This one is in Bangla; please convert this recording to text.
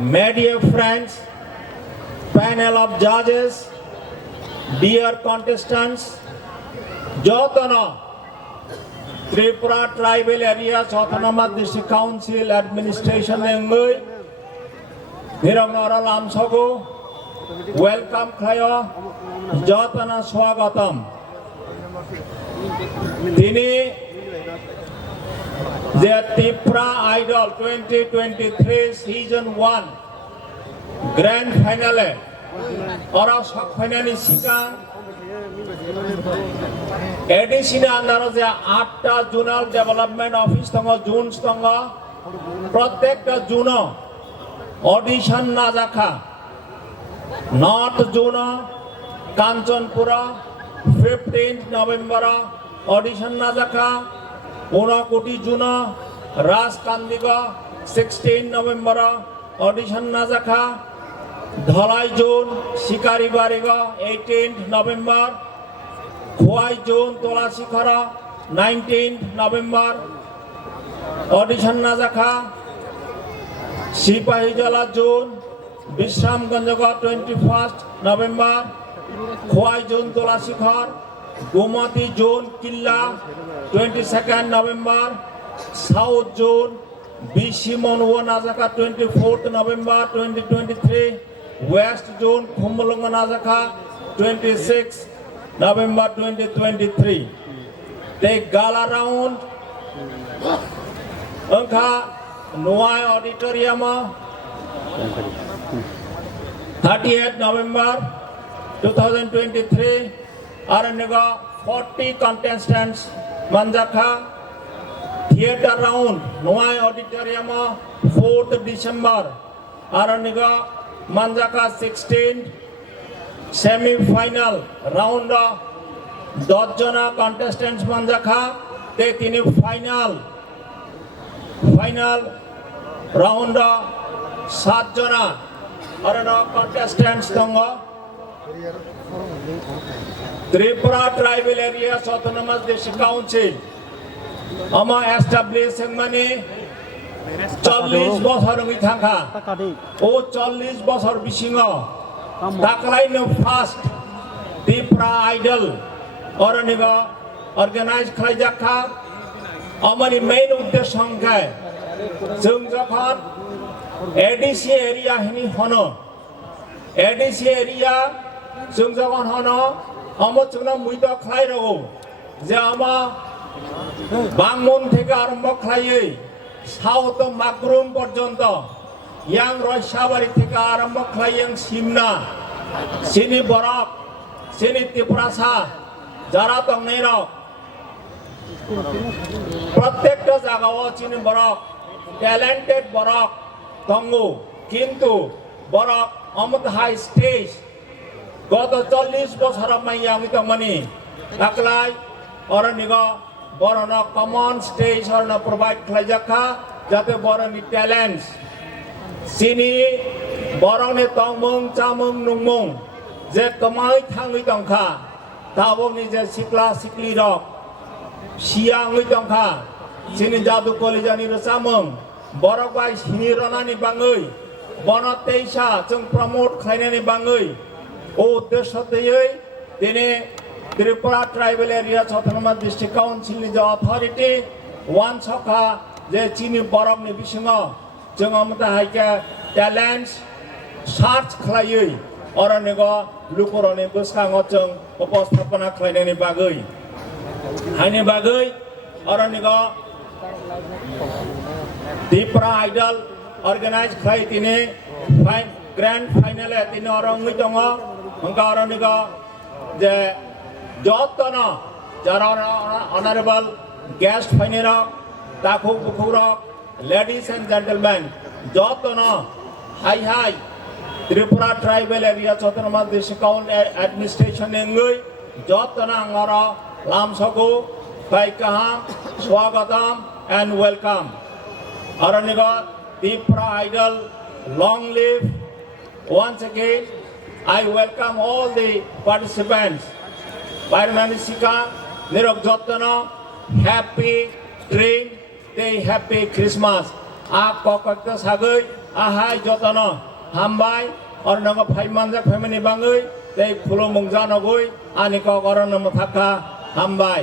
Media friends, panel of judges, dear contestants, Jotana, Tripura Tribal Areas Autonomous District Council Administration Engui, Nirangara Lamsogo, welcome Khayo, Jotana Swagatam. Tini the Tipra Idol 2023 Season 1 Grand Finale Ora Finale Sikang ADC Andara যে 8টা জোনাল ডেভেলপমেন্ট অফিস তঙ্গ জোন তঙ্গ প্রত্যেকটা জোন অডিশন না জাখা নর্থ জোন কাঞ্চনপুরা 15th নভেম্বর অডিশন না জাখা Unakoti Juna, Ras Kandiga, 16 November, audition Nazaka, Dhalai June, Shikari Bariga, 18th November, Khwai June, Tola Shikara, 19th November, audition Nazaka, Sipahijala June, Bisham Ganjaga, 21st November, Khwai June, Tola Shikar, Gumati June, Killa, 22nd November, South Zone, Bishimon Wanazaka, 24th November 2023, West Zone, Kumulunga Nazaka, 26th November 2023. Take gala round, Unka Noai Auditorium, 30th November 2023, Aranaga, 40 contestants. Manjaka Theatre Round, Noai Auditorium, 4th December, Araniga, Manjaka 16th, semi-final round, Dojana contestants Manjaka, they tini final round, Satjana, Arana contestants Tonga. Tripura Tribal Areas Autonomous District Council Ama establishing money 40 বছর মিথাঙ্গা ও 40 বছর বিশিঙ্গ তাকলাইন ফার্স্ট Tipra Idol অরনিগা অর্গানাইজ খাইজাখা আমানি মেইন উদ্দেশ্য সংখ্যায় जों যখন ADC এরিয়া হিনি হনো ADC এরিয়া जों যখন হনো আমচনা মুইদা খাই রাখো যে আমা বাংমন থেকে আরম্ভ খাইয়ে সাউথ মাকরুম পর্যন্ত ইয়াং রয়সাবাড়ি থেকে আরম্ভ খাইয়ে সিমনা সিনি বরক সিনি ত্রিপুরাসা যারা তংনেই রক প্রত্যেকটা জায়গাও চিনি বরক ট্যালেন্টেড বরক তঙ্গু কিন্তু বরক অমত হাই স্টেজ গত 40 বছর মাইয়া আমি তংমানি তাকলাই অরনিগ বরন কমন স্টেজ অরন প্রোভাইড খাইজাখা যাতে বরনি ট্যালেন্টস সিনি বরনে তংমুং চামুং নুংমুং যে কমাই থাঙ্গি তংখা তাবনি যে সিকলা সিকলি রক সিয়াঙ্গি তংখা সিনি জাদু কলিজানি রসামুং বরক বাই সিনি রনানি বাঙ্গই বন তেইসা जों प्रमोट खालायनायनि बाङै ও উদ্দেশ্যতেই তিনি Tripura tribal area autonomous district কাউন্সিলनि যে অথরিটি ওয়ান সখা যে চিনি বরকनि बिथिङाव जों আমতা हायके टेलेन्ट्स सार्च खालायै अरनिग लुकरनि बोसखाङाव जों उपस्थापना खालायनायनि बागै हायनि बागै अरनिग Tipra Idol organize खालाय तिनि ग्रैंड फाइनल तिनि अरंगै दङ मंगा अरनिग जे जतना যারা অনারেবল গেস্ট ফাইনেরা তাকু বুকুরা লেডিস এন্ড জেন্টলম্যান যতন হাই হাই Tripura tribal area autonomous district administration এঙ্গই যতন আঙ্গারা লামসগো বাইকাহা স্বাগতম এন্ড ওয়েলকাম অরনিগ Tipra Idol long live once again. I welcome all the participants. Paramanisika Nirok Jotana happy dream day happy Christmas. Aap kokakta sagay ahai jotano hambai ornanga phaimanjak phaimani bangai tei khulumung janogoi ani kokoron mo thakha hambai